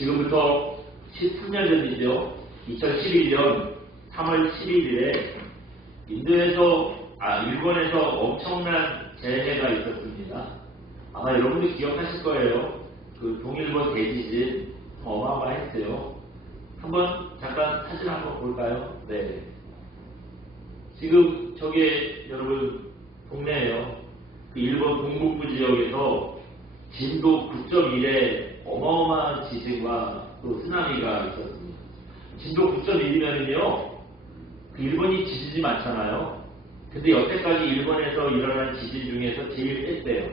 지금부터 13년 전이죠. 2011년 3월 11일에 일본에서 엄청난 재해가 있었습니다. 아마 여러분들 기억하실 거예요. 그 동일본 대지진 어마어마했어요. 한번 잠깐 사진 한번 볼까요? 네. 지금 저게 여러분 동네예요. 그 일본 동북부 지역에서 진도 9.1의 어마어마한 지진과 또 쓰나미가 있었습니다. 진도 9.1이면은요, 그 일본이 지진이 많잖아요. 근데 여태까지 일본에서 일어난 지진 중에서 제일 셌대요.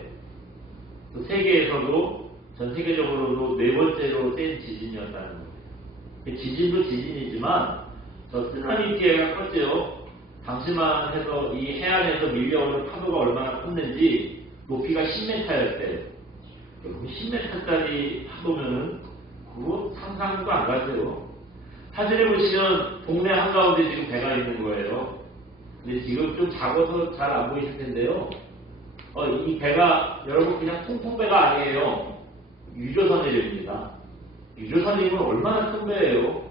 또 세계에서도 전 세계적으로도 네 번째로 센 지진이었다는 거예요. 지진도 지진이지만 저 쓰나미 피해가 컸죠. 당시만 해서 이 해안에서 밀려오는 파도가 얼마나 컸는지 높이가 10m였대요. 여러분 10m짜리 파도면은 그거 상상도 안 가세요. 사진에 보시면 동네 한가운데 지금 배가 있는 거예요. 근데 지금 좀 작아서 잘 안 보이실 텐데요. 이 배가 여러분 그냥 통통배가 아니에요. 유조선해입니다. 유조선이면 얼마나 큰 배예요.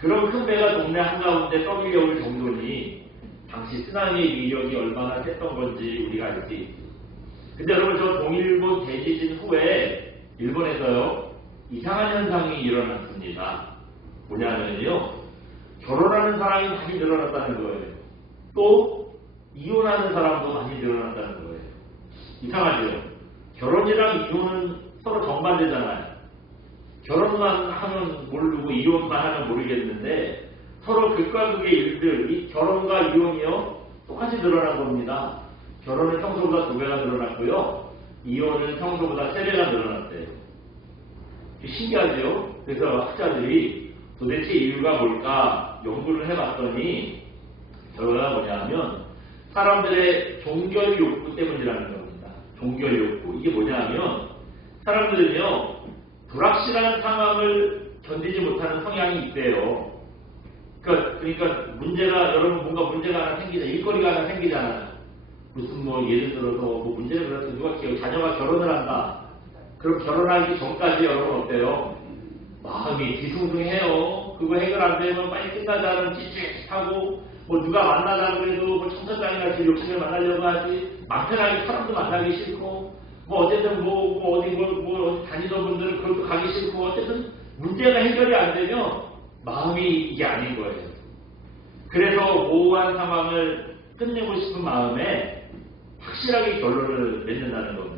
그런 큰 배가 동네 한가운데 떠밀려올 정도니 당시 쓰나미의 위력이 얼마나 셌던 건지 우리가 알 수 있습니다. 근데 여러분 저 동일본 대지진 후에 일본에서요 이상한 현상이 일어났습니다. 뭐냐면요 결혼하는 사람이 많이 늘어났다는 거예요. 또 이혼하는 사람도 많이 늘어났다는 거예요. 이상하죠? 결혼이랑 이혼은 서로 정반대잖아요. 결혼만 하면 모르고 이혼만 하면 모르겠는데 서로 극과 극의 일들, 이 결혼과 이혼이요 똑같이 늘어난 겁니다. 결혼은 평소보다 2배가 늘어났고요. 이혼은 평소보다 3배가 늘어났대요. 신기하죠? 그래서 학자들이 도대체 이유가 뭘까 연구를 해봤더니 결과가 뭐냐면 사람들의 종결 욕구 때문이라는 겁니다. 종결 욕구. 이게 뭐냐면 사람들은요 불확실한 상황을 견디지 못하는 성향이 있대요. 그러니까 문제가 여러분 뭔가 문제가 하나 생기잖아요. 일거리가 하나 생기잖아요. 무슨 예를 들어서 문제를 그래서 누가 자녀가 결혼을 한다. 그럼 결혼하기 전까지 여러분 어때요? 마음이 뒤숭숭해요. 그거 해결 안 되면 빨리 끝나자는 찌릿하고 누가 만나자고 그래도 청첩장이나 욕심을 만나려고 하지 맘 편하게 사람도 만나기 싫고 어쨌든 어디 다니던 분들은 그것도 가기 싫고 어쨌든 문제가 해결이 안 되면 마음이 이게 아닌 거예요. 그래서 모호한 상황을 끝내고 싶은 마음에 확실하게 결론을 맺는다는 겁니다.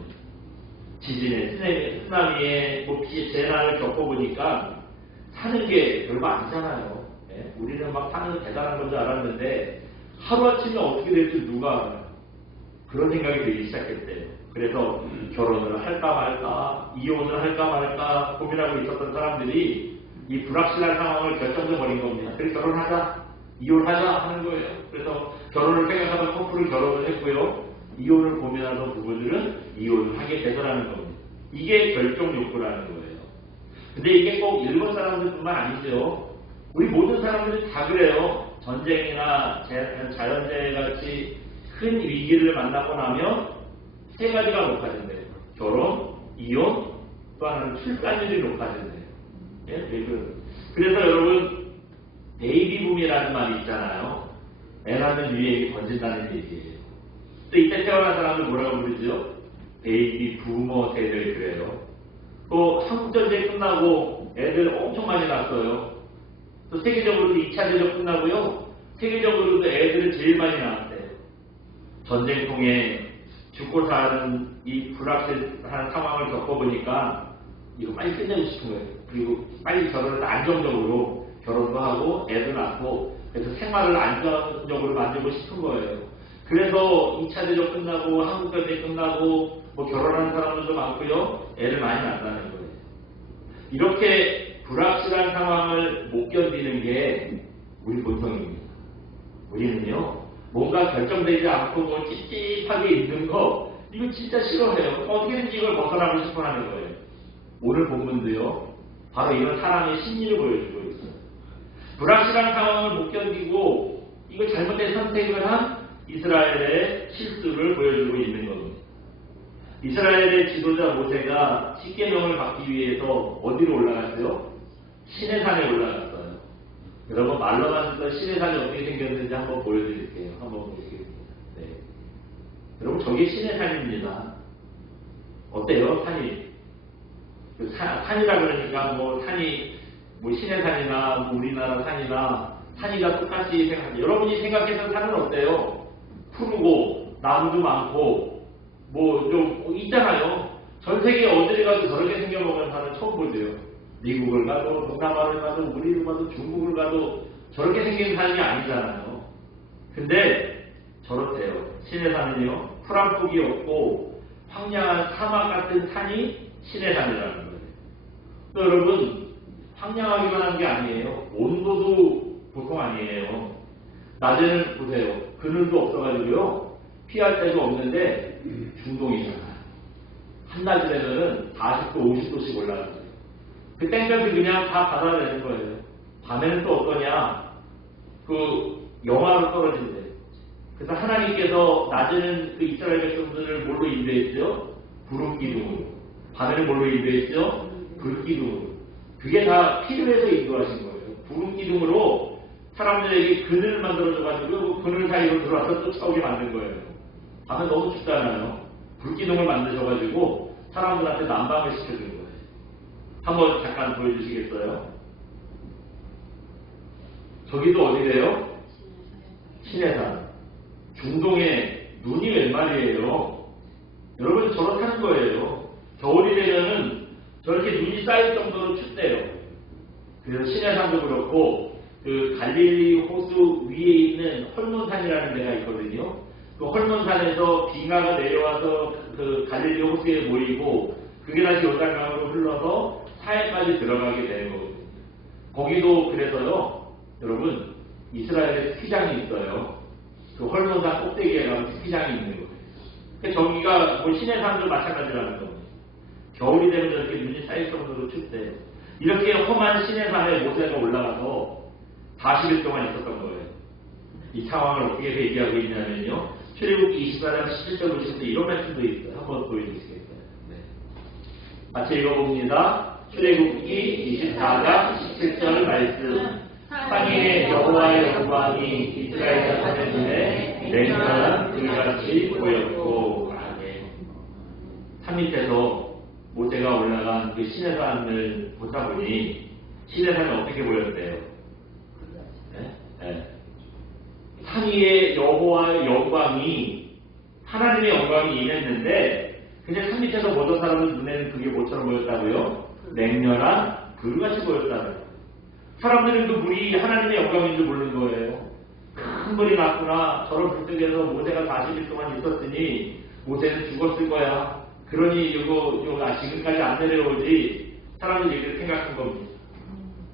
지진에, 쓰나미에, 재난을 겪어보니까 사는 게 별거 아니잖아요. 네? 우리는 막 사는 게 대단한 건 줄 알았는데 하루아침에 어떻게 될지 누가 알아요. 그런 생각이 들기 시작했대요. 그래서 결혼을 할까 말까, 이혼을 할까 말까 고민하고 있었던 사람들이 이 불확실한 상황을 결정해버린 겁니다. 그래서 결혼하자, 이혼하자 하는 거예요. 그래서 결혼을 생각하던 커플은 결혼을 했고요. 이혼을 고민하던 부부들은 이혼을 하게 되더라는 겁니다. 이게 결정 욕구라는 거예요. 근데 이게 꼭 일본 사람들뿐만 아니죠. 우리 모든 사람들이 다 그래요. 전쟁이나 자연재해 같이 큰 위기를 만나고 나면 3가지가 높아진대요. 결혼, 이혼, 또 하나는 출산율이 높아진대요. 예? 그래서 여러분 베이비붐이라는 말이 있잖아요. 애 낳는 유행이 번진다는 얘기예요. 또 이때 태어난 사람을 뭐라고 부르죠? 베이비 부머 세대를 그래요. 또 한국전쟁 끝나고 애들 엄청 많이 낳았어요. 또 세계적으로도 2차 대전 끝나고요. 세계적으로도 애들을 제일 많이 낳았대요. 전쟁 통해 죽고 사는 이 불확실한 상황을 겪어보니까 이거 빨리 끝내고 싶은 거예요. 그리고 빨리 결혼을 안정적으로 결혼도 하고 애도 낳고 그래서 생활을 안정적으로 만들고 싶은 거예요. 그래서 2차 대전 끝나고 한국전쟁 끝나고 결혼하는 사람들도 많고요. 애를 많이 낳았다는 거예요. 이렇게 불확실한 상황을 못 견디는 게 우리 본성입니다. 우리는요. 뭔가 결정되지 않고 찝찝하게 있는 거 이거 진짜 싫어해요. 어떻게든지 이걸 벗어나고 싶어 하는 거예요. 오늘 본문도요. 바로 이런 사람의 심리를 보여주고 있어요. 불확실한 상황을 못 견디고 이거 잘못된 선택을 한 이스라엘의 실수를 보여주고 있는 겁니다. 이스라엘의 지도자 모세가 십계명을 받기 위해서 어디로 올라갔어요? 신의 산에 올라갔어요. 여러분 말로만 듣던 신의 산이 어떻게 생겼는지 한번 보여드릴게요. 한번 보시겠습니다. 네. 여러분 저게 신의 산입니다. 어때요? 산이? 산이라 그러니까 뭐 산이 뭐 신의 산이나 뭐 우리나라 산이나 산이가 똑같이 생각합니다. 여러분이 생각해서 산은 어때요? 푸르고 나무도 많고 뭐 좀 있잖아요. 전 세계 어디를 가도 저렇게 생겨먹은 산은 처음 보세요. 미국을 가도 동남아를 가도 우리를 가도 중국을 가도 저렇게 생긴 산이 아니잖아요. 근데 저렇대요. 신의 산은요. 풀 한 폭이 없고 황량한 사막 같은 산이 신의 산이라는 거예요. 또 여러분 황량하기만 한 게 아니에요. 온도도 보통 아니에요. 낮에는 보세요. 그늘도 없어가지고요. 피할 데도 없는데 중동이잖아요. 한낮이 되면은 40도, 50도씩 올라가요. 그 땡볕이 그냥 다 받아내는 거예요. 밤에는 또 어떠냐? 그 영하로 떨어진대. 그래서 하나님께서 낮에는 그 이스라엘 백성들을 뭘로 인도했죠? 구름기둥으로. 밤에는 뭘로 인도했죠? 불기둥으로. 그게 다 필요해서 인도하신 거예요. 구름기둥으로 사람들에게 그늘을 만들어줘가지고 그 그늘 사이로 들어와서 쫓아오게 만든 거예요. 밤에 너무 춥잖아요. 불기둥을 만드셔가지고 사람들한테 난방을 시켜준 거예요. 한번 잠깐 보여주시겠어요? 저기도 어디래요? 신해산. 중동에 눈이 웬 말이에요. 여러분 저렇다는 거예요. 겨울이 되면은 저렇게 눈이 쌓일 정도로 춥대요. 그래서 신해산도 그렇고 그 갈릴리 호수 위에 있는 헐몬산이라는 데가 있거든요. 그 헐몬산에서 빙하가 내려와서 그 갈릴리 호수에 모이고 그게 다시 요단강으로 흘러서 사해까지 들어가게 되는 거거든요. 거기도 그래서요. 여러분 이스라엘에 스키장이 있어요. 그 헐몬산 꼭대기에 가면 스키장이 있는 거예요. 그러니까 저기가 뭐 신해산도 마찬가지라는 겁니다. 겨울이 되면 저렇게 눈이 쌓일 정도로 춥대요. 이렇게 험한 신해산에 모세가 올라가서 40일 동안 있었던 거예요. 이 상황을 어떻게 얘기하고 있냐면요. 출애굽기 24장 17절 보시면서 이런 말씀도 있어요. 한번 보여주시겠어요? 네. 같이 읽어봅니다. 출애굽기 24장 17절 말씀. 산위의 여호와의 영광이 이스라엘 자손의 눈에 냉정한 불같이 보였고. 산 밑에서 모세가 올라간 그 시내산을 보다 보니 시내산이 어떻게 보였대요? 네? 네. 산 위에 여호와의 영광이 하나님의 영광이 임했는데 그냥 산 밑에서 보던 사람은 눈에는 그게 뭐처럼 보였다고요? 냉렬한 불같이 보였다고요. 사람들은 그 불이 하나님의 영광인 줄 모르는 거예요. 큰 불이 났구나. 저런 불 속에서 모세가 40일 동안 있었으니 모세는 죽었을 거야. 그러니 이거 지금까지 안 내려오지. 사람들이 이렇게 생각한 겁니다.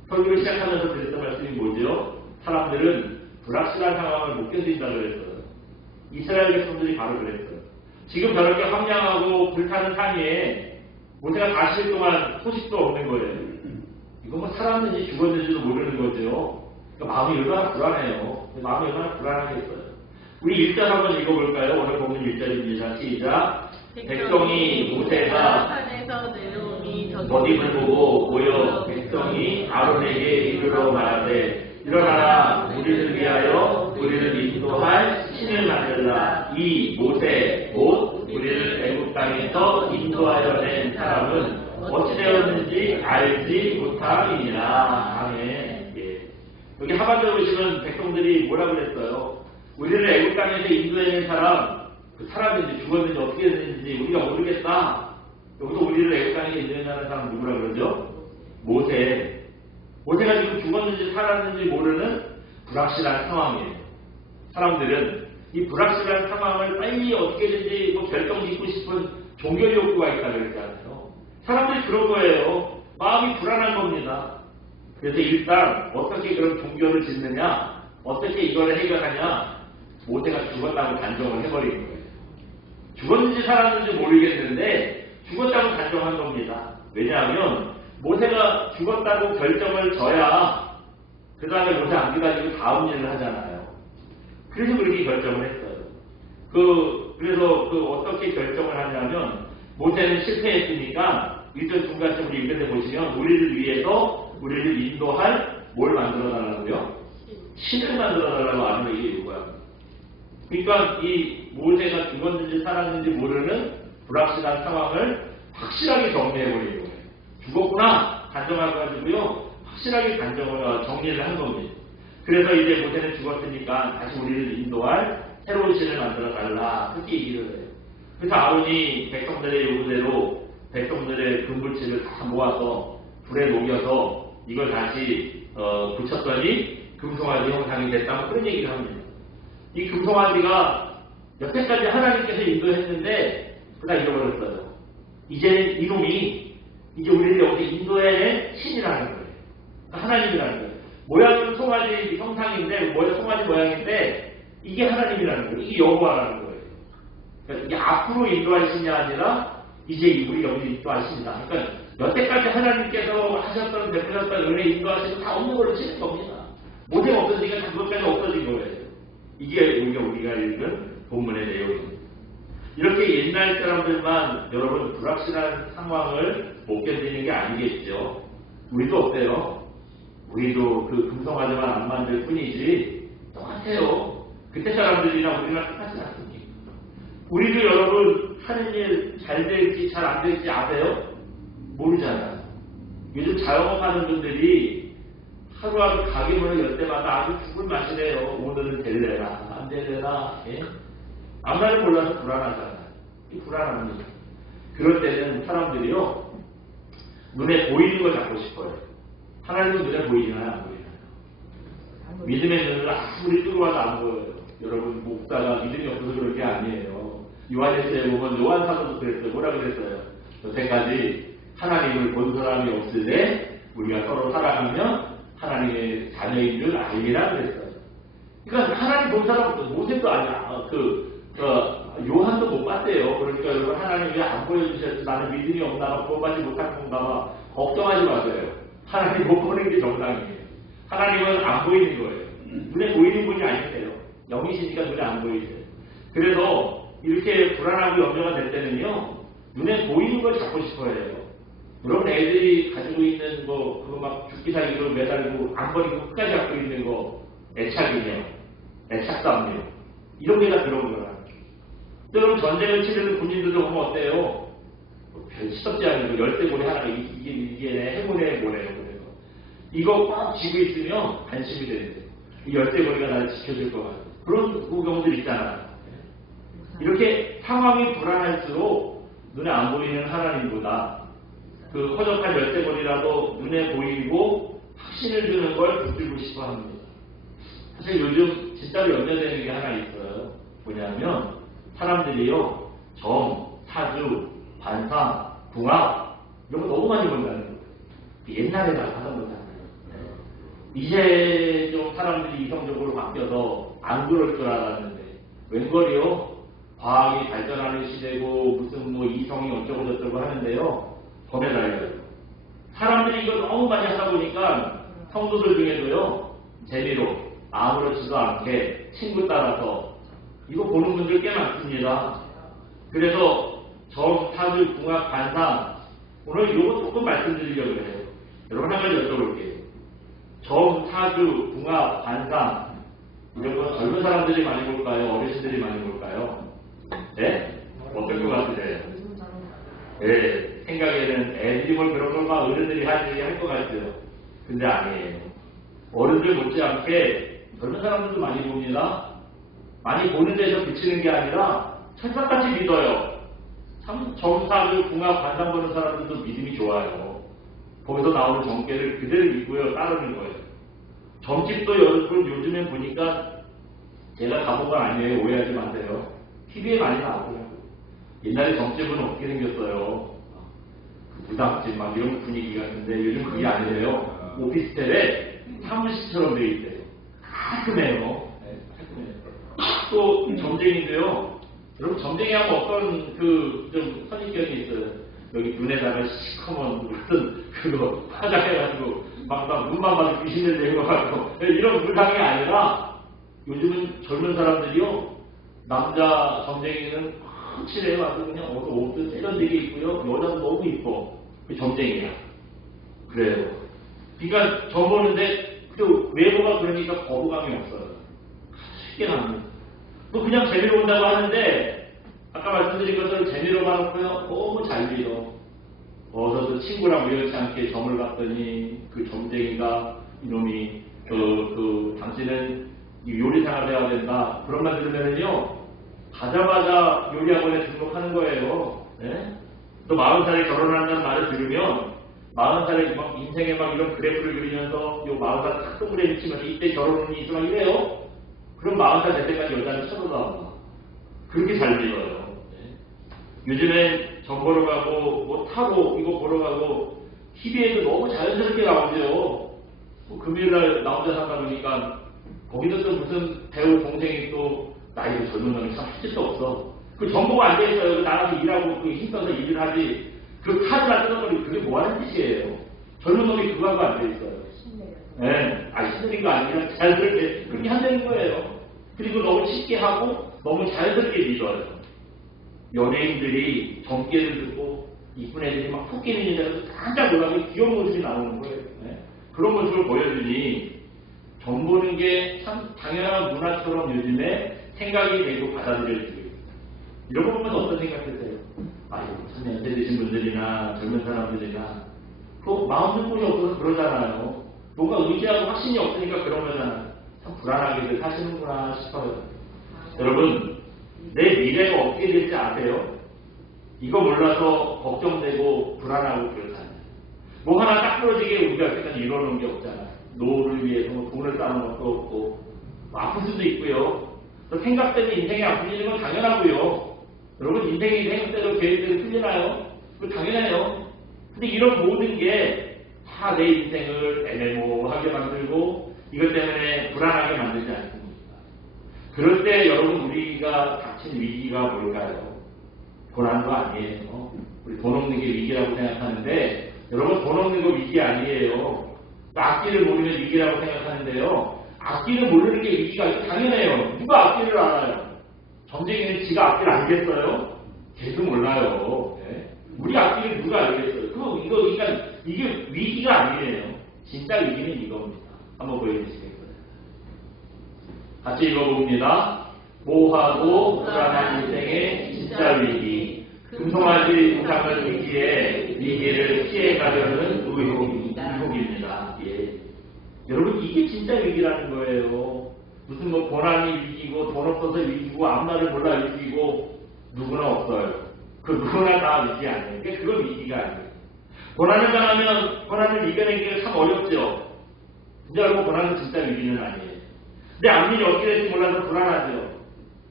설교를 시작하면서 드렸던 말씀이 뭐죠? 사람들은 불확실한 상황을 못 견딘다 그랬어요. 이스라엘 백성들이 바로 그랬어요. 지금 저렇게 황량하고 불타는 산 위에 모세가 40일 동안 소식도 없는 거예요. 이거 뭐 살았는지 죽었는지도 모르는 거죠. 그러니까 마음이 얼마나 불안해요. 마음이 얼마나 불안하겠어요. 우리 1절 한번 읽어볼까요? 오늘 보면 1절입니다. 시작. 백성이 모세가 산에서 내려오니 더딤을 보고 모여 백성이 아론에게 이르러 말하되 일어나라 우리를 위하여 우리를 인도할 신을 만들라. 이 모세 곧 우리를 애굽 땅에서 인도하여 낸 사람은 어찌 되었는지 알지 못함이니라. 아멘. 예. 여기 하반절에 보시면 백성들이 뭐라 그랬어요? 우리를 애굽 땅에서 인도해낸 사람, 그 사람인지 죽었는지 어떻게 됐는지 우리가 모르겠다. 여기서 우리를 애굽 땅에서 인도해낸 사람 누구라 그러죠? 모세. 모세가 지금 죽었는지 살았는지 모르는 불확실한 상황이에요. 사람들은 이 불확실한 상황을 빨리 어떻게든지 뭐 결정 짓고 싶은 종교 욕구가 있다 그랬잖아요. 사람들이 그런 거예요. 마음이 불안한 겁니다. 그래서 일단 어떻게 그런 종교를 짓느냐, 어떻게 이걸 해결하냐, 모세가 죽었다고 단정을 해버린 거예요. 죽었는지 살았는지 모르겠는데 죽었다고 단정한 겁니다. 왜냐하면 모세가 죽었다고 결정을 져야 그 다음에 모세 안 기다리고 다음 일을 하잖아요. 그래서 그렇게 결정을 했어요. 그래서 어떻게 결정을 하냐면 모세는 실패했으니까 1절 중간쯤으로 읽을 때 보시면 우리를 위해서 우리를 인도할 뭘 만들어 달라고요? 신을 만들어 달라고 아브라함에게 요구합니다. 그러니까 이 모세가 죽었는지 살았는지 모르는 불확실한 상황을 확실하게 정리해버리는 거예요. 죽었구나 단정해가지고요 확실하게 정리를 한 겁니다. 그래서 이제 모세는 죽었으니까 다시 우리를 인도할 새로운 신을 만들어 달라 그렇게 얘기를 해요. 그래서 아론이 백성들의 요구대로 백성들의 금불치를 다 모아서 불에 녹여서 이걸 다시 붙였더니 금송아지 형상이 됐다 그런 얘기를 합니다. 이 금송아지가 여태까지 하나님께서 인도했는데 그다 잃어버렸어요. 이제 이놈이 이제 우리를 여기서 인도해낸 신이라는 거예요. 하나님이라는 거예요. 모양은 송아지 형상인데 송아지 모양인데 이게 하나님이라는 거예요. 이게 여호와라는 거예요. 그러니까 이게 앞으로 인도할 신이 아니라 이제 우리 여기서 인도할 신이다. 그러니까 여태까지 하나님께서 하셨던 베푸셨던 은혜 인도하시고 다 없는 걸로 치는 겁니다. 모세가 없어지니까 다 그것까지 없어진 거예요. 이게 우리가 읽은 본문의 내용입니다. 이렇게 옛날 사람들만 여러분 불확실한 상황을 못 견디는 게 아니겠죠. 우리도 어때요? 우리도 그 금송아지만 안 만들 뿐이지 똑같아요. 그때 사람들이랑 우리랑 똑같지 않습니까? 우리도 여러분 하는 일 잘 될지 잘 안 될지 아세요? 모르잖아요. 요즘 자영업하는 분들이 하루하루 가게 문을 열 때마다 아주 죽을 맛이래요. 오늘은 될래나 안 될래나 예? 아무나를 몰라서 불안하잖아요. 이 불안합니다. 그럴 때는 사람들이요 눈에 보이는 걸 잡고 싶어요. 하나님은 눈에 보이나요? 안 보이나요? 믿음의 눈을 아무리 뜨거워도 안 보여요. 여러분 목사가 믿음이 없어서 그런 게 아니에요. 요한일서에 보면 요한 사도도 그랬어요. 뭐라 그랬어요? 여태까지 하나님을 본 사람이 없을 때 우리가 서로 사랑하면 하나님의 자녀인 줄 알리라 그랬어요. 그러니까 하나님 본 사람 없어요. 모세도 아니야. 요한도 못 봤대요. 그러니까 여러분 하나님 왜 안 보여주셨지? 나는 믿음이 없나? 구원받지 못할 건가 봐. 걱정하지 마세요. 하나님 못 보는 게 정상이에요. 하나님은 안 보이는 거예요. 눈에 보이는 분이 아니세요. 영이시니까 눈에 안 보이세요. 그래서 이렇게 불안하고 염려가 될 때는요. 눈에 보이는 걸 잡고 싶어 해요. 여러분 애들이 가지고 있는 그거 막 죽기 살기로 매달리고 안 버리고 끝까지 갖고 있는 거 애착이며 애착감이며 이런 게 다 그런 거라. 여러분 전쟁을 치르는 군인들도 보면 어때요? 별 시덥지 않은 열대고리 하나 이게 행운의 고래예요. 이거 꽉 쥐고 있으면 안심이 되는데 이 열대고리가 나를 지켜줄 것 같아요. 그런 경우들 있잖아요. 이렇게 상황이 불안할수록 눈에 안 보이는 하나님보다 그 허접한 열대고리라도 눈에 보이고 확신을 주는 걸 붙들고 싶어 합니다. 사실 요즘 진짜로 염려되는 게 하나 있어요. 뭐냐면 사람들이요 정, 사주, 반상, 궁합 이런 거 너무 많이 본다는 거예요. 옛날에 다 하던 거잖아요. 이제 좀 사람들이 이성적으로 바뀌어서 안 그럴 줄 알았는데 웬걸이요? 과학이 발전하는 시대고 무슨 뭐 이성이 어쩌고 저쩌고 하는데요. 범에 달려요. 사람들이 이걸 너무 많이 하다 보니까 성도들 중에도요. 재미로 아무렇지도 않게 친구 따라서 이거 보는 분들 꽤 많습니다. 그래서 정, 사주, 궁합, 반상 오늘 이거 조금 말씀드리려고 해요. 여러분 한 가지 여쭤볼게요. 정, 사주, 궁합, 반상 이런 거 젊은 사람들이 많이 볼까요? 어르신들이 많이 볼까요? 네? 어떨 것 같으세요? 네, 생각에는 애들이 뭘 그런 걸 막 어른들이 할 것 같아요. 근데 아니에요. 어른들 못지않게 젊은 사람들도 많이 봅니다. 많이 보는 데서 비치는 게 아니라 천사같이 믿어요. 참 정사주, 궁합, 반상 보는 사람들도 믿음이 좋아요. 거기서 나오는 정계를 그대로 믿고요. 따르는 거예요. 점집도 여러분 요즘엔 보니까 제가 가본 건 아니에요. 오해하지 마세요. TV에 많이 나오더라고요. 옛날에 점집은 어떻게 생겼어요? 무당집 막 이런 분위기 같은데 요즘 그게 아니래요. 오피스텔에 사무실처럼 되어 있대요. 깔끔해요. 네, 깔끔해요. 또 점쟁이인데요. 여러분 점쟁이 하면 어떤 좀 선입견이 있어요. 여기 눈에다가 시커먼 무슨 그거 화장해가지고 막 눈만 봐도 귀신을 내려가지고 이런 물상이 아니라 요즘은 젊은 사람들이요. 남자 점쟁이는 확실해요. 아주 그냥 옷도 세련되게 입고요. 여자도 너무 이뻐. 점쟁이야. 그래요. 그러니까 점 보는데 또 외모가 그러니까 거부감이 없어요. 쉽게 나옵니다. 또 그냥 재미로 온다고 하는데 아까 말씀드린 것처럼 재미로 봐놓고요 너무 잘 믿어. 어서 친구랑 우연치 않게 점을 갔더니 그 점쟁이가 이놈이 당신은 요리사가 돼야 된다. 그런 말 들으면요 가자마자 요리학원에 등록하는 거예요. 네? 또 40살에 결혼한다는 말을 들으면 40살에 막 인생에 막 이런 그래프를 그리면서 요 40살 딱 동그라미 치면서 이때 결혼이 있으면 이래요. 그럼 40살 될 때까지 여자는 쳐다봐. 그렇게 잘 믿어요. 네? 요즘엔 점 보러 가고 뭐 타로 이거 보러 가고 TV에도 너무 자연스럽게 나오죠. 금요일날 나 혼자 산다 보니까 거기도 또 무슨 배우 동생이 또 나이도 젊은 놈이 참 할수 없어. 그 정보가 안 돼 있어요. 나가서 일하고 그 힘써서 일을 하지. 그 카드나 뜯어버리고 그게 뭐 하는 짓이에요. 젊은 놈이 그거 하고 안 돼 있어요. 네. 신들인 거 아니라 자연스럽게 그렇게 한다는 거예요. 그리고 너무 쉽게 하고 너무 자연스럽게 믿어요. 연예인들이 점괘를 듣고 이쁜 애들이 막 푹 끼는 데서 깜짝 놀라고 귀여운 모습이 나오는 거예요. 네? 그런 모습을 보여주니 점 보는 게 참 당연한 문화처럼 요즘에 생각이 되고 받아들여지고 이런 거 보면 어떤 생각하세요? 참 연세 드신 분들이나 젊은 사람들이나 또 마음 승부이 없어서 그러잖아요. 뭔가 의지하고 확신이 없으니까 그런 거잖아요. 참 불안하게들 사시는구나 싶어요. 여러분 내 미래가 어떻게 될지 아세요? 이거 몰라서 걱정되고 불안하고 그러잖아요. 뭐 하나 딱 부러지게 우리가 여태까지 이뤄놓은 게 없잖아요. 노후를 위해서 돈을 쌓는 것도 없고 아플 수도 있고요. 또 생각 때문에 인생이 아프지는 건 당연하고요. 여러분 인생이 생각대로 계획대로 틀리나요? 그거 당연해요. 근데 이런 모든 게 다 내 인생을 애매모호하게 만들고 이것 때문에 불안하게 만들지 않습니까? 그럴 때 여러분 우리가 닥친 위기가 뭘까요? 고난도 아니에요. 우리 돈 없는 게 위기라고 생각하는데 여러분 돈 없는 거 위기 아니에요. 악기를 모르는 위기라고 생각하는데요. 악기를 모르는 게 위기가 당연해요. 누가 악기를 알아요? 점쟁이는 지가 악기를 알겠어요? 걔도 몰라요. 네? 우리 악기를 누가 알겠어요? 이게 위기가 아니에요. 진짜 위기는 이겁니다. 한번 보여주시겠어요? 같이 읽어봅니다. 모호하고 불안한 인생의 진짜 위기. 금송아지 이상한 위기에 위기를 피해가려는 의혹입니다. 예. 여러분 이게 진짜 위기라는 거예요. 무슨 뭐 고난이 위기고 돈 없어서 위기고 앞날을 몰라 위기고 누구나 없어요. 그 누구나 다 위기 아니에요. 그건 위기가 아니에요. 고난을 당하면 고난을 이겨내기가 참 어렵죠. 근데 여러분 고난은 진짜 위기는 아니에요. 내 앞일이 어떻게 될지 몰라서 불안하죠.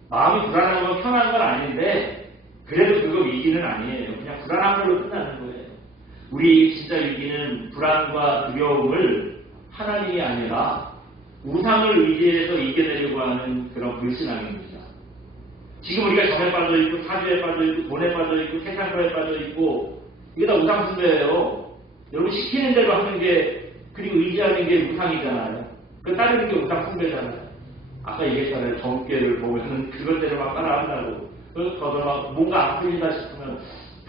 마음이 불안한 건 편한 건 아닌데 그래도 그거 위기는 아니에요. 그냥 불안한 걸로 끝나는 거예요. 우리 진짜 위기는 불안과 두려움을 하나님이 아니라 우상을 의지해서 이겨내려고 하는 그런 불신앙입니다. 지금 우리가 점에 빠져있고 사주에 빠져있고 돈에 빠져있고 세상에 빠져있고 이게 다 우상숭배예요. 여러분 시키는 대로 하는 게 그리고 의지하는 게 우상이잖아요. 그 따르는 게 우상숭배잖아요. 아까 얘기했잖아요. 점괘를 보면 그것대로 막 따라한다고. 저도 막 뭔가 안 풀린다 싶으면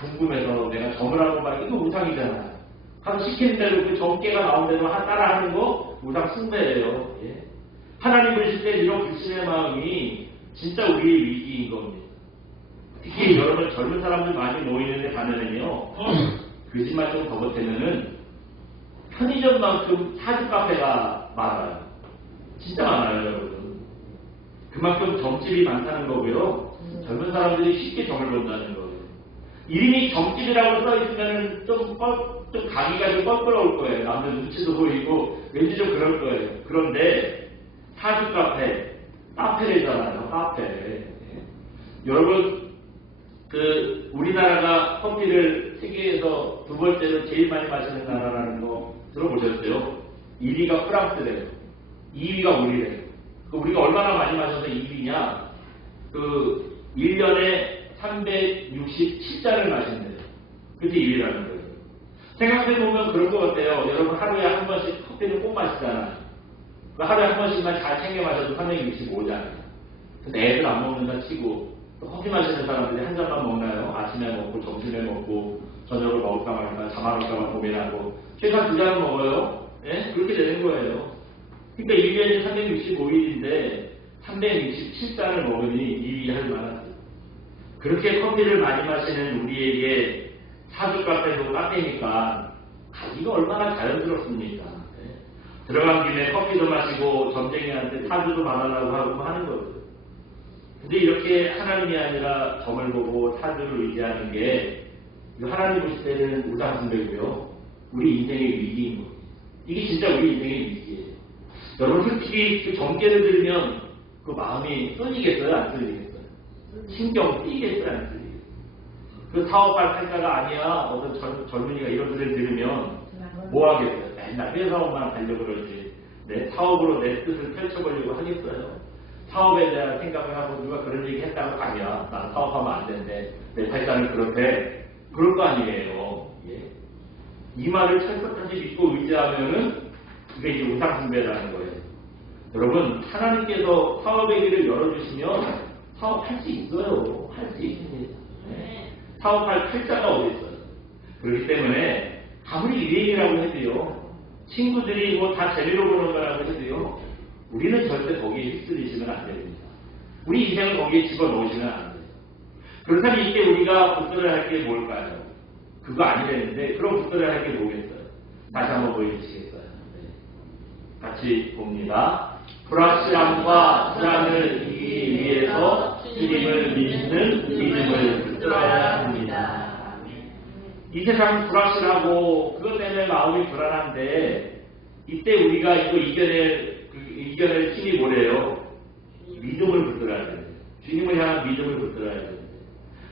궁금해서 내가 점을 하고 막 이거 우상이잖아요. 가서 시키는 대로 그 점괘가 나온 대로 따라하는 거 우상숭배예요. 예. 하나님 보실 때 이런 불신의 마음이 진짜 우리의 위기인 겁니다. 특히 여러분 젊은 사람들 많이 모이는 데 가면은요. 거짓말 좀 더 보태면은 편의점만큼 사주 카페가 많아요. 진짜 많아요, 여러분. 그만큼 점집이 많다는 거고요. 젊은 사람들이 쉽게 점을 본다는 거예요. 이름이 점집이라고 써있으면 좀 가기가 좀 껄끄러울 거예요. 남들 눈치도 보이고 왠지 좀 그럴 거예요. 그런데 사주 카페래잖아요. 카페. 네. 여러분 우리나라가 커피를 세계에서 두 번째로 제일 많이 마시는 나라라는 거 들어보셨어요? 1위가 프랑스래요. 2위가 우리래요. 우리가 얼마나 많이 마셔서 2위냐? 1년에 367잔을 마신대요. 그게 2위라는 거예요. 생각해보면 그런 것 같아요. 여러분 하루에 한 번씩 커피를 꼭 마시잖아요. 하루에 한 번씩만 잘 챙겨 마셔도 365잔이에요. 근데 애들 안 먹는다 치고 커피 마시는 사람들이 한 잔만 먹나요? 아침에 먹고 점심에 먹고 저녁을 먹을까 말까 잠 안 올까 봐 고민하고 최소한 2잔은 먹어요. 예? 그렇게 되는 거예요. 그러니까 1년이 365일인데 367잔을 먹으니 입이 할 만하죠. 그렇게 커피를 많이 마시는 우리에게 사주 카페도 카페니까 가기가 얼마나 자연스럽습니까? 네. 들어간 김에 커피도 마시고 점쟁이한테 사주도 말하라고 하고 하는 거죠. 근데 이렇게 하나님이 아니라 점을 보고 사주를 의지하는 게 하나님 보실 때는 우상숭배고요. 우리 인생의 위기인 거예요. 이게 진짜 우리 인생의 위기예요. 여러분 솔직히 그 점괘를 들으면 그 마음이 쏠리겠어요? 안 쏠리겠어요? 신경 쓰이겠어요? 안 쓰이겠어요? 그 사업할 팔자가 아니야. 어떤 젊은이가 이런 소리를 들으면 뭐 하겠어요? 맨날 회사업만 하려고 그러지. 내 사업으로 내 뜻을 펼쳐보려고 하겠어요? 사업에 대한 생각을 하고 누가 그런 얘기 했다고 아니야. 난 사업하면 안 된대. 내 팔자는 그렇대. 그럴 거 아니에요. 예. 이 말을 철석같이 믿고 의지하면은 그게 이제 우상숭배라는 거예요. 여러분 하나님께서 사업의 길을 열어주시면 사업할 수 있어요. 할 수 있습니다. 네. 사업할 팔자가 어디 있어요. 그렇기 때문에 아무리 유행이라고 해도요. 친구들이 뭐 다 재미로 보는 거라고 해도요. 우리는 절대 거기에 휩쓸리시면 안 됩니다. 우리 인생을 거기에 집어넣으시면 안 돼요. 그렇다면 이때 우리가 붙들어야 할 게 뭘까요? 그거 아니랬는데 그럼 붙들어야 할 게 뭐겠어요? 다시 한번 보여주시겠어요? 네. 같이 봅니다. 불확실함과 불안을 이기기 위해서 주님을 믿는 믿음을 붙들어야 합니다. 이 세상은 불확실하고 그것 때문에 마음이 불안한데 이때 우리가 이거 이겨낼 힘이 뭐래요? 믿음을 붙들어야 돼요. 주님을 향한 믿음을 붙들어야 돼요.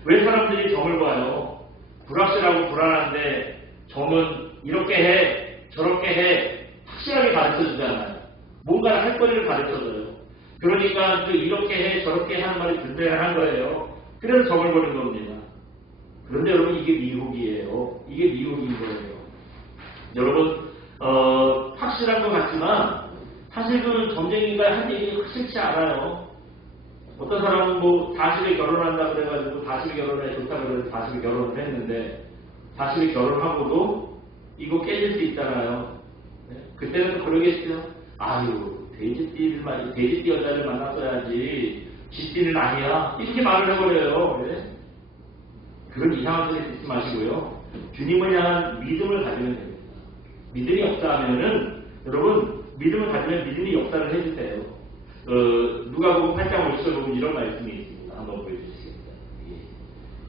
왜 사람들이 점을 봐요? 불확실하고 불안한데 점은 이렇게 해, 저렇게 해 확실하게 가르쳐주잖아요. 뭔가를 할 거리를 가르쳐줘요. 그러니까 그 이렇게 해, 저렇게 하는 말이 불편한 거예요. 그래서 점을 보는 겁니다. 그런데 여러분 이게 미혹이에요. 이게 미혹인 거예요. 여러분 확실한 것 같지만 사실 그 점쟁이가 한 얘기 확실치 않아요. 어떤 사람은 뭐 다시를 결혼한다 그래가지고 다시를 결혼해 좋다 그래서 다시를 결혼을 했는데 다시를 결혼하고도 이거 깨질 수 있잖아요. 네? 그때는 또 그러겠죠. 아유 돼지띠 여자를 만났어야지 쥐띠는 아니야 이렇게 말을 해버려요. 네? 그런 이상한 소리 듣지 마시고요. 주님을 향한 믿음을 가지면 됩니다. 믿음이 없다면은 여러분 믿음을 가지면 믿음이 역사를 해주세요. 누가복음 8장 50절 보면 이런 말씀이 있습니다. 한번 보여주시겠어요? 예.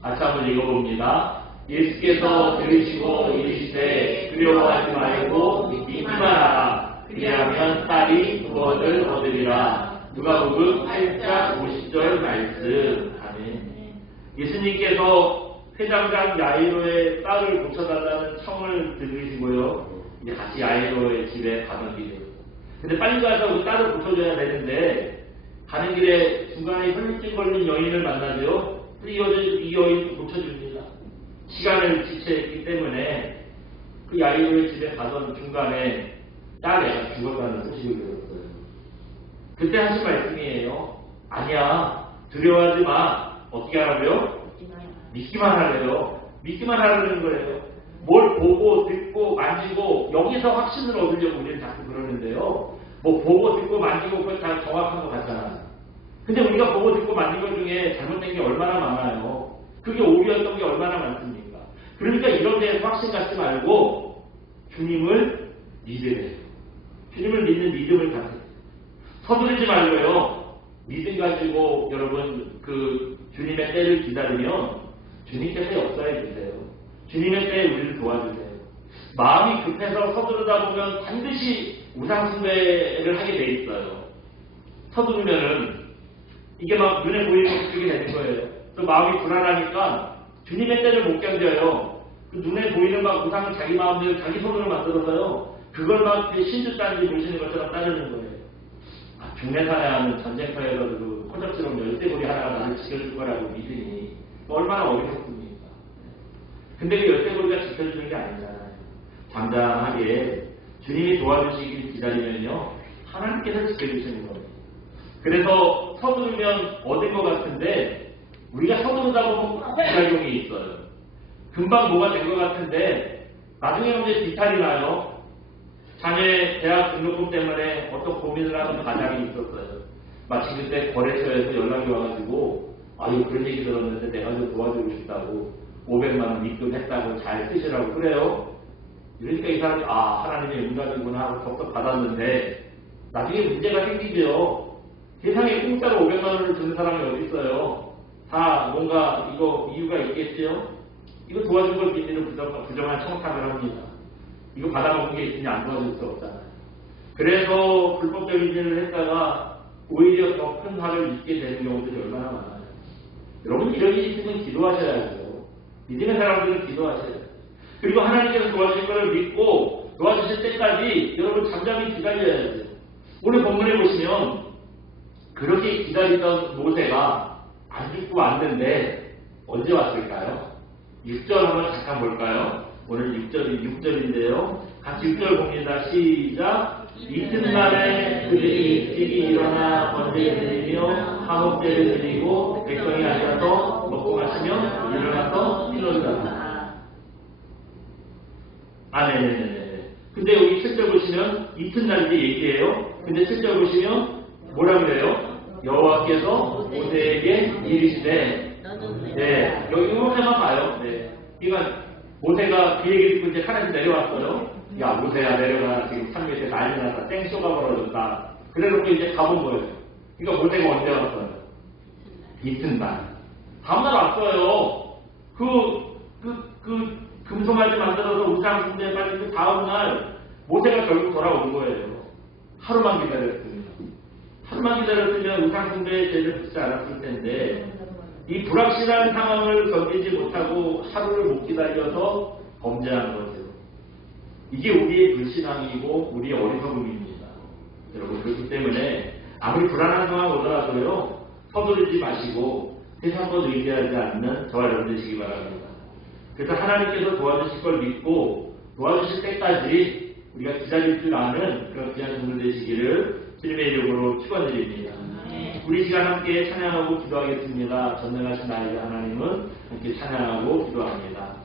같이 한번 읽어봅니다. 예수께서 들으시고 이르시되 두려워하지 말고 믿기만 하라. 그리하면 딸이 구원을 얻으리라. 누가복음 8장 50절 말씀. 아멘. 예수님께서 회장장 야이로의 딸을 고쳐달라는 청을 들으시고요. 이제 같이 야이로의 집에 가던 길이에요. 근데 빨리 가서 그 딸을 고쳐줘야 되는데 가는 길에 중간에 혈루증 걸린 여인을 만나죠. 이 여인을 고쳐줍니다. 시간을 지체했기 때문에 그 야이로의 집에 가던 중간에 딸이 죽었다는 소식을 들었어요. 그때 하신 말씀이에요. 아니야 두려워하지 마. 어떻게 하라고요? 믿기만 하래요. 믿기만 하라는 거예요. 뭘 보고 듣고 만지고 여기서 확신을 얻으려고 우리는 자꾸 그러는데요. 뭐 보고 듣고 만지고 그거 다 정확한 것 같잖아요. 근데 우리가 보고 듣고 만진 것 중에 잘못된 게 얼마나 많아요. 그게 오류였던 게 얼마나 많습니까? 그러니까 이런 데에서 확신 갖지 말고 주님을 믿으래요. 주님을 믿는 믿음을 가지세요. 서두르지 말고요. 믿음 가지고 여러분 그 주님의 때를 기다리면 주님께서 역사해 주세요. 주님의 때에 우리를 도와주세요. 마음이 급해서 서두르다 보면 반드시 우상숭배를 하게 돼 있어요. 서두르면은 이게 막 눈에 보이는 것들이 되는 거예요. 또 마음이 불안하니까 주님의 때를 못 견뎌요. 그 눈에 보이는 막 우상을 자기 마음대로 자기 손으로 만들어서요. 그걸 막 신주단지 보시는 것처럼 따르는 거예요. 중내산에 하는 전쟁터에서 그 호적스러운 열쇠고리 하나가 나를 지켜줄 거라고 믿으니 얼마나 어리석습니까? 근데 그 열쇠고리가 지켜주는 게 아니잖아요. 잠잠하게 주님이 도와주시길 기다리면요. 하나님께서 지켜주시는 겁니다. 그래서 서두르면 얻은 것 같은데 우리가 서두르다 보면 부작용이 있어요. 금방 뭐가 된 것 같은데 나중에 언제 비탈이 나요. 자녀의 대학 등록금 때문에 어떤 고민을 하는 가장이 있었어요. 마치 그때 거래소에서 연락이 와가지고 아유 그런 얘기 들었는데 내가 좀 도와주고 싶다고 500만 원 입금했다고 잘 쓰시라고 그래요. 그러니까 이 사람이 하나님의 응답이구나 하고 덥석 받았는데 나중에 문제가 생기죠. 세상에 공짜로 500만 원을 주는 사람이 어디 있어요. 다 뭔가 이거 이유가 있겠죠. 이거 도와준 걸 믿는 부정한 청탁을 합니다. 이거 받아먹은 게 있으니 안 도와줄 수 없잖아요. 그래서 불법적인 일을 했다가 오히려 더 큰 화를 입게 되는 경우들이 얼마나 많아요. 여러분 이런 일이 있으면 기도하셔야죠. 믿는 사람들은 기도하셔야 돼요. 그리고 하나님께서 도와주신 것을 믿고 도와주실 때까지 여러분 잠잠히 기다려야 돼요. 오늘 본문에 보시면 그렇게 기다리던 모세가 안 죽고 왔는데 언제 왔을까요? 6절 한번 잠깐 볼까요? 오늘 6절인데요. 같이 6절 봅니다. 시작. 이튿날에 그들이 일찍이 일어나 번제를 드리며 화목제를 드리고 백성이 앉아서 먹고 마시며 일어나서 뛰놀다. 네네네. 근데 여기 7절 보시면 이튿날인데 얘기해요. 근데 7절 보시면 뭐라 그래요? 여호와께서 모세에게 이르시되 네, 여기 모세만 봐요. 네. 그러니까 모세가 그 얘기를 듣고 이제 하나님 내려왔어요. 야 모세야 내려가 지금 산 밑에 난리 났다. 땡쇼가 벌어졌다. 그래놓고 이제 가본 거예요. 그러니까 모세가 언제 왔어요? 이튿날. 다음날 왔어요. 그 금송아지 만들어서 우상 숭배에 빠진 그 다음날 모세가 결국 돌아온 거예요. 하루만 기다렸습니다. 하루만 기다렸으면 우상 숭배의 죄를 붙지 않았을 텐데 이 불확실한 상황을 견디지 못하고 하루를 못 기다려서 범죄한 거죠. 이게 우리의 불신앙이고 우리의 어리석음입니다. 여러분 그렇기 때문에 아무리 불안한 상황 오더라도요. 서두르지 마시고 세상 것 의지하지 않는 저와 여러분 되시기 바랍니다. 그래서 하나님께서 도와주실 걸 믿고 도와주실 때까지 우리가 기다릴 줄 아는 그런 귀한 분들 되시기를 주님의 이름으로 축원드립니다. 우리 시간 함께 찬양하고 기도하겠습니다. 전능하신 나의 하나님은 함께 찬양하고 기도합니다.